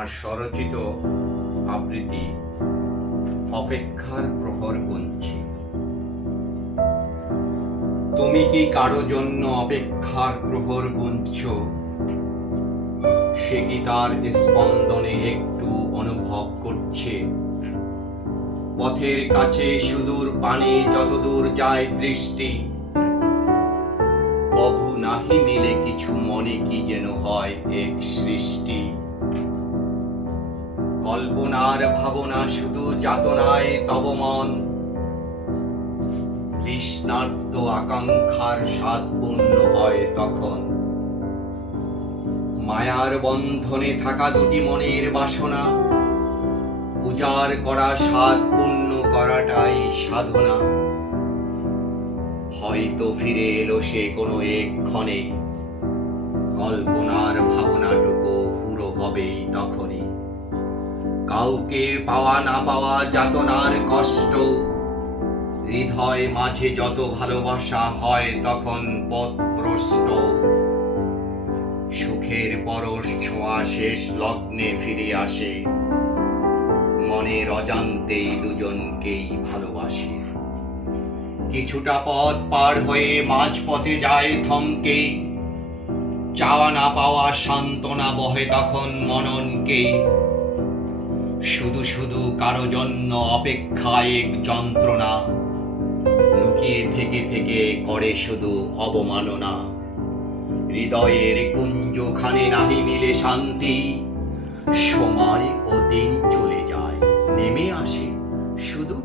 আর স্বরচিত আবৃত্তি অপেক্ষার প্রহর গুনছি। তুমি কি কারো জন্য অপেক্ষার প্রহর গুনছ? সে কি তার স্পন্দনে একটু অনুভব করছে? পথের কাছে সুদূর পানে যতদূর যায় দৃষ্টি, কভু নাহি মিলে কিছু মনে কি যেন হয় এক সৃষ্টি। কল্পনার ভাবনা শুধু যাতনায় তব মন, তৃষ্ণার্ত আকাঙ্ক্ষার স্বাদ পূর্ণ হয় তখন। মায়ার বন্ধনে থাকা দুটি মনের বাসনা, উজাড় করা স্বাদ পূর্ণ করাটাই সাধনা। হয়তো ফিরে এলো সে কোনো এক ক্ষণে, কল্পনার ভাবনাটুকু পুরো হবেই তখনই। কাউকে পাওয়া না পাওয়া যাতনার কষ্ট, হৃদয় মাঝে যত ভালোবাসা হয় তখন পথভ্রষ্ট। সুখের পরশ ছোঁয়া শেষ লগ্নে ফিরে আসে, মনের অজান্তেই দুজনকেই ভালোবাসে। কিছুটা পথ পার হয়ে মাঝপথে যায় থমকে, চাওয়া না পাওয়া সান্ত্বনা বহে তখন মননকে। শুধু শুধু কারো জন্য অপেক্ষা এক যন্ত্রণা, লুকিয়ে থেকে থেকে করে শুধু অবমাননা। হৃদয়ের কুঞ্জখানে নাহি মিলে শান্তি, সময় ও দিন চলে যায়, নেমে আসে শুধু